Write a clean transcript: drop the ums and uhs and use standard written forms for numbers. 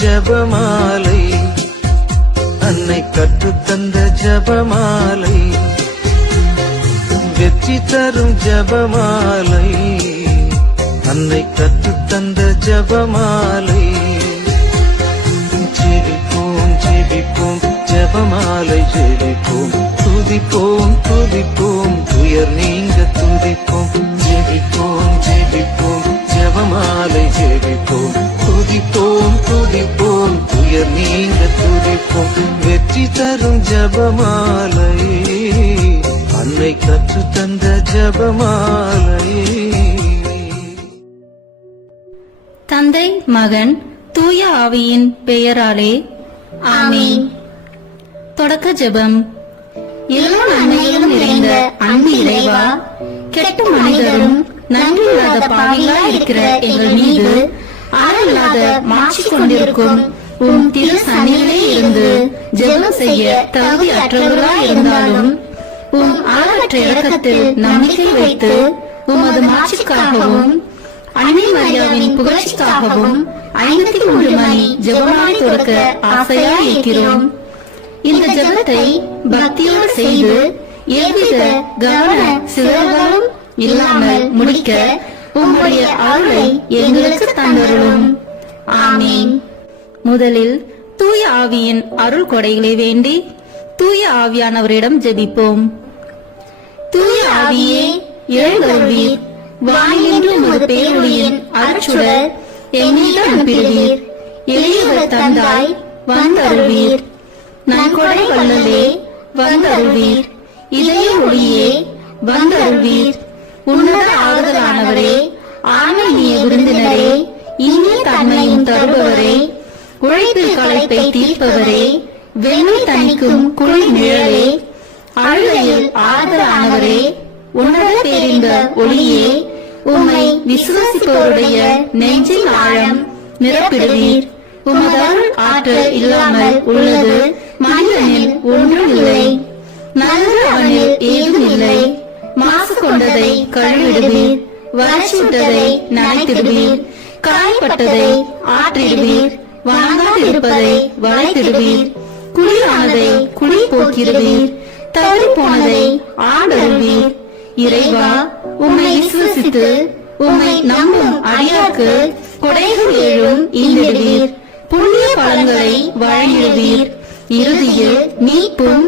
ஜபமாலை, அன்னை கற்றுத்தந்த ஜபமாலை, வெற்றி தரும் ஜபமாலை, அன்னை கற்றுத்தந்த ஜபமாலை. ஜெபிப்போம் ஜெபிப்போம் ஜபமாலை ஜெபிப்போம், துதிப்போம் துதிப்போம் துயர் நீங்க துதிப்போம். ஜெபிப்போம் ஜெபிப்போம் ஜபமாலை ஜெபிப்போம், துதிப்போம் துதிப்போம் துயர் நீங்க துதிப்போம். வெற்றி தரும் ஜபமாலை, அன்னை கற்று தந்த ஜபமாலை. தந்தை மகன் தூய ஆவியின் பெயராலே ஆமீன். தொடக்க ஜெபம். எல்லா நன்மைகளும் நிறைந்த அன்பு இறைவா, கெட்ட மனிதரும் நன்றியில்லாத பாவிகளா இருக்கிற எங்கள் மீது அளவில்லாத மாற்றி கொண்டிருக்கும் உம் திரு சன்னிதியிலே இருந்து ஜெபம் செய்ய தகுதி அற்றவர்களா இருந்தாலும் உம் அளவற்ற இரக்கத்தில் நம்பிக்கை வைத்து உமது மாட்சிக்காகவும் அன்னை மரியாவின் புகழ்ச்சிக்காகவும் 53 மணி ஜெபமாலை தொடக்க ஆசையா இருக்கிறோம். இந்த ஜெபத்தை பக்தியோடு செய்து எவ்வித கவன சிதறல்களும் இல்லாமல் முடிக்க உம்முடைய அருளை எங்களுக்கு தந்தருளும். ஆமீன். முதலில் தூய ஆவியின் அருள் கொடைகளை வேண்டி தூய ஆவியானவரிடம் ஜெபிப்போம். தூய ஆவியே எழுந்தருள்வீர், வானின்று உமது பேரொளியின் அருட்சுடர் எம்மீது அனுப்பிடுவீர். எளியவர் தந்தாய் வந்தருள்வீர், நன்கொடை வல்லலே வந்தருள்வீர், இதய ஒளியே வந்தருள்வீர். உன்னத ஆறுதலானவரே, ஆன்மீக விருந்தினரே, இனிய தன்மையும் தருபவரே, உழைப்பில் களைப்பை தீர்ப்பவரே, வெண்ணை தணிக்கும் குளிர் நிழலே, அழுகையில் ஆறுதலானவரே, உன்னத பேரின்ப ஒளியே, உம்மை விசுவாசிப்பவருடைய நெஞ்சின் ஆழம் நிரப்பிடுவீர். உமது அருள் ஆற்றல் இல்லாமல் உள்ளது மனிதனில் ஒன்றும் இல்லை, நல்லது அவனில் ஏதும் இல்லை. மாசு கொண்டதை கழுவிடுவீர், வறட்சிவிட்டதை நனைத்திடுவீர், காயப்பட்டதை ஆற்றிடுவீர், வணங்காதிருப்பதை வளைத்திடுவீர், குளிரானதை குளி போக்கிடுவீர், தவறி போனதை ஆண்டருள்வீர். இறைவா, உம்மை விசுவசித்து உம்மை நம்பும் அடியார்க்கு கொடைகள் ஏழும் ஈந்திடுவீர், புண்ணிய பலன்களை வழங்கிடுவீர். இறுதியில் மீட்பும்